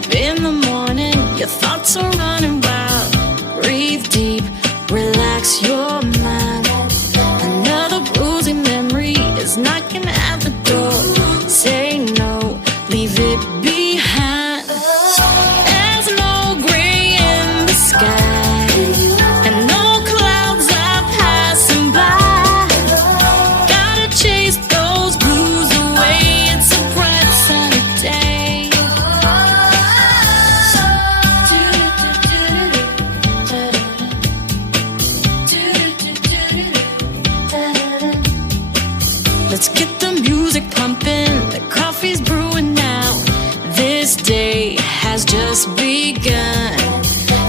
up in the morning, your thoughts are running wild. Breathe deep, relax your mind. Another boozy memory is knocking at the door. Say no, leave it behind. There's no gray in the sky, and no clouds are passing by. Gotta chase those blues away, it's a bright sunny day. Let's get the music pumping, the coffee's brewing now. This day has just begun.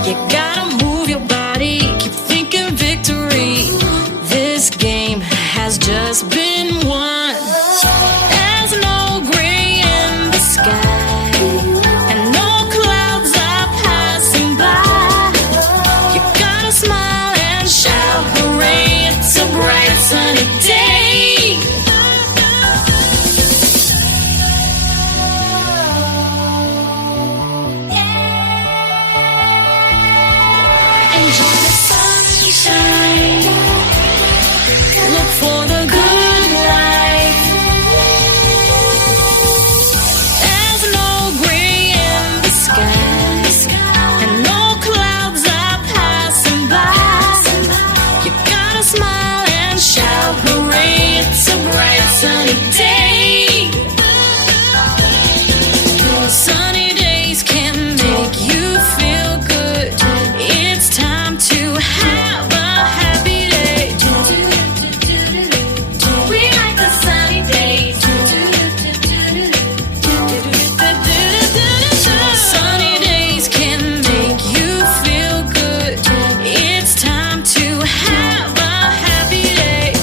You gotta move your body, keep thinking victory. This game has just been won. There's no gray in the sky, and no clouds are passing by. You gotta smile and shout hooray, it's a bright sunny day. Enjoy the sunshine. Look for the good life. There's no gray in the sky, and no clouds are passing by. You gotta smile and shout hooray, it's a bright sunny day. Sunny days can make you feel good. It's time to have a happy day. We like the sunny days. Sunny days can make you feel good. It's time to have a happy day.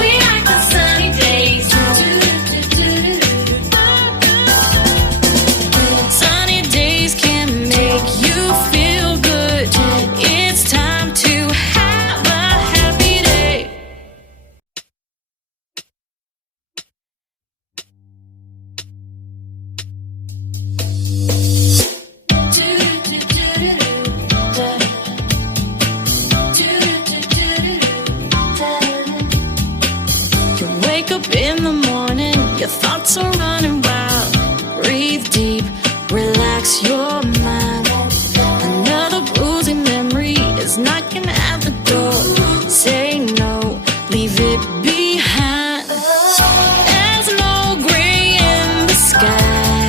We like the sunny days. Sunny days can make you feel good. It's time to have a happy day. You wake up in the morning, your thoughts are running wild. Breathe deep, relax your mind. Another boozy memory is knocking at the door. Say no, leave it behind. There's no gray in the sky,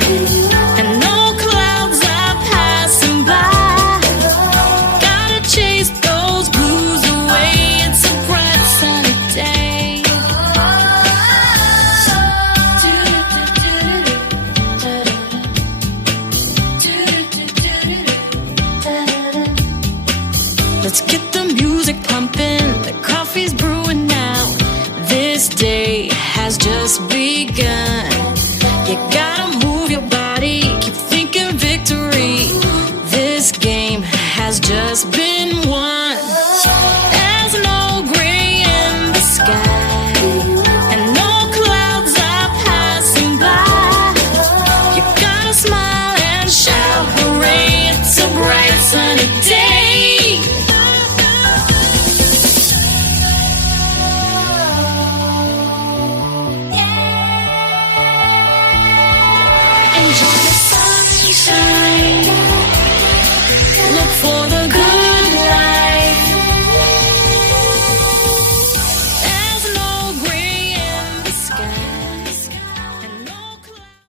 and no clouds are passing by. Gotta chase those blues away, it's a bright sunny day. Let's get the music pumping, the coffee's brewing now. This day has just begun. You gotta move your body, keep thinking victory. This game has just been won. There's no gray in the sky, and no clouds are passing by. You gotta smile and shout hooray, it's a bright sunny day. Enjoy the sunshine. Look for